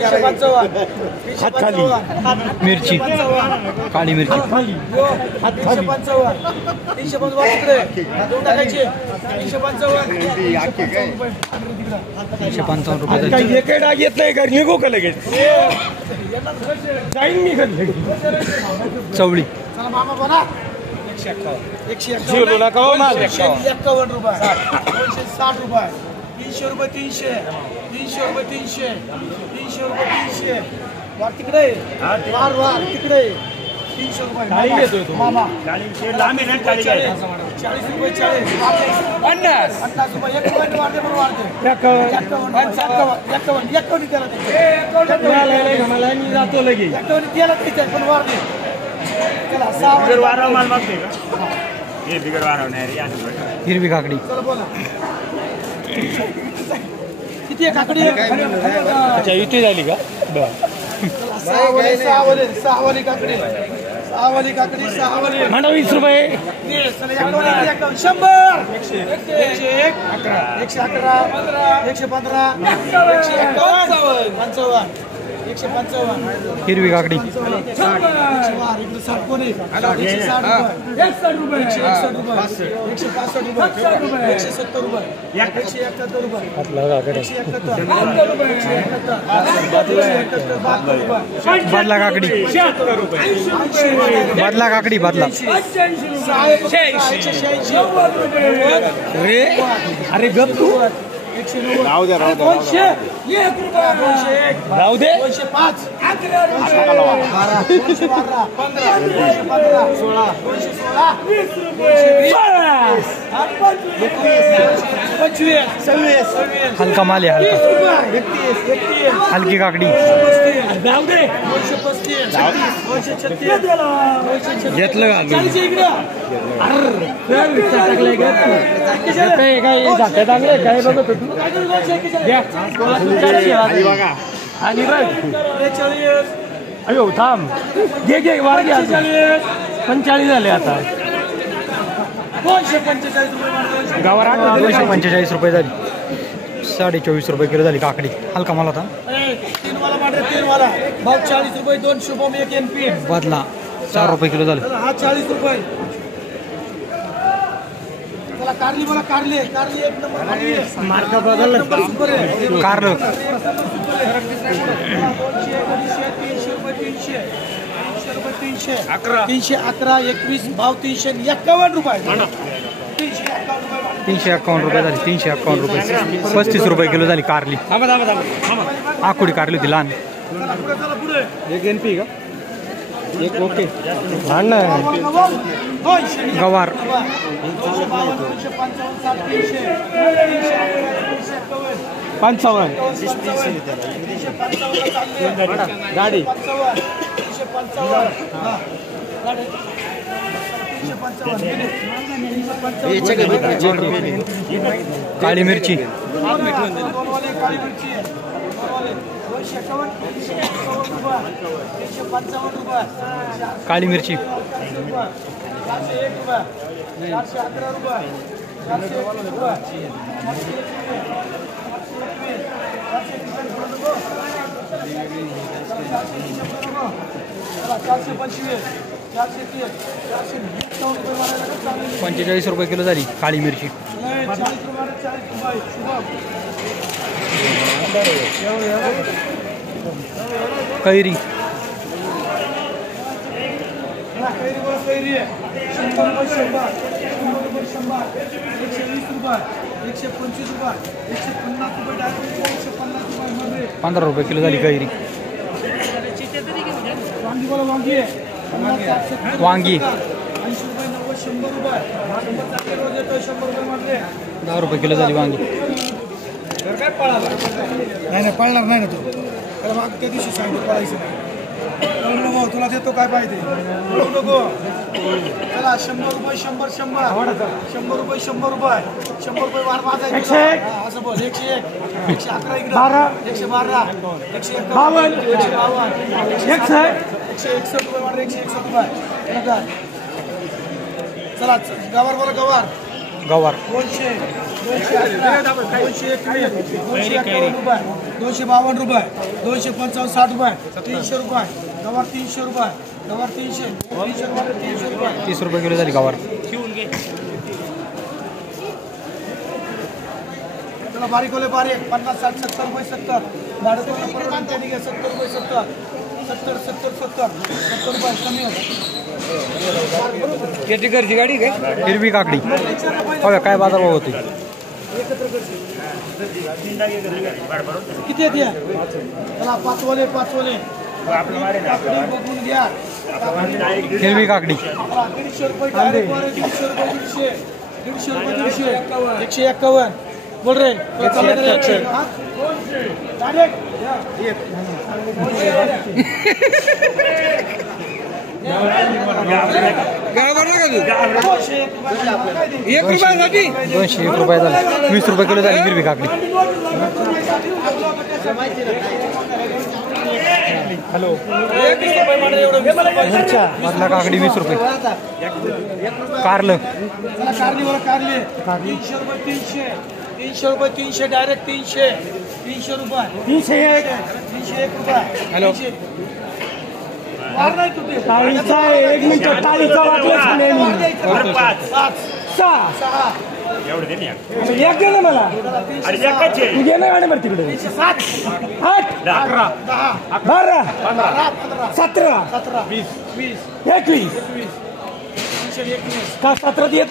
हात खाली मिरची काळी मिरची 355 रुपये येत नाही का निघू का लगेच जाईन मी चवळी 151 नका 151 रुपये 260 रुपये 300 रुपये 300 रुपये 300 रुपये 300 वार तिकडे वार तिकडे 300 रुपये मामा 40 रुपये 40 50 रुपये 1 रुपये वाढते पण वाढते 51 त्याला मला मी जातो लगे 51 त्याला पण वाढते चला 6 वारा माल मागते का हे बिगर वारा नाही हिरवी काकडी किती आहे काकडी अच्छा इथे झाली का बरं सहावाली काकडी म्हणा 20 रुपये 100 101 111 115 155 हिरवी काकडी 60 कोणी 160 रुपये 160 रुपये 165 रुपये 170 रुपये 171 रुपये 171 बदला काकडी बदला काकडी बदला अरे गप तू राहू दे 200 राहू दे 205 11 हलका माल आहे हलका हलकी काकडी घेतलं काय बघत आणि अयो थांब घे वाढ घ्या 45 झाले आता गावात 245 रुपये झाली 24.5 रुपये किलो झाली काकडी हलका माल होता 3 वाला भाव 40 रुपये 2 शुभम 1 एनपी बदला 4 रुपये किलो झाले हा 40 रुपये चला कारली बोला कारली एक नंबर मार्क बदल कारलं 311 21 भाव 351 रुपये 351 रुपये झाली 351 रुपये 35 रुपये किलो झाली कारली आकुडी कारली होती लहान एक एनपी का एक ओके लहान गवार 55 गाडी काळी मिरची काळी मिरची 45 रुपये किलो झाली काळी मिरची कैरी 15 रुपये किलो झाली कैरी वांगी 10 रुपये किलो झाली वांगी नाही पळणार नाही ना तू त्याला माग त्या दिवशी सांगितलं पळायचं नाही नको तुला देतो काय पाहिजे नको चला 100 रुपये 100 रुपये 100 रुपये वाढ वाजायचं असं बोल 101 111 112 112 161 रुपये वाढ 161 रुपये चला गवार बोला गवार गवार 200 रुपये 252 रुपये 255 60 रुपये 300 रुपये गवार 300 रुपये गवार 300 रुपये 30 रुपये किलो झाली गवार. चला बारीक होले बारीक 50 60 70 रुपये 70 भाडं तुम्हाला परवडून त्यांनी घ्या 70 रुपये 70 रुपये कमी होतं. घरची गाडी काय हिरवी काकडी बघा काय बाजारभाव होते. किती येते चला पाचवले बघून घ्या. हिरवी काकडी 150 रुपये डायरेक्ट 150 रुपये 150 रुपये 151 बोल रे डायरेक्ट एक रुपयासाठी 201 रुपये झाले 20 रुपये किलो झाली हिरवी काकडी. हॅलो मधला काकडी 20 रुपये. कारलं कारले 300 रुपये 300 डायरेक्ट 300 रुपये 301 रुपये. हॅलो टाळीचा 1 मिनिट टाळीचा एक दे ना मला तू घे ना गाडी तिकडे 7 8 11 12 17 20 21 का 17 येतो.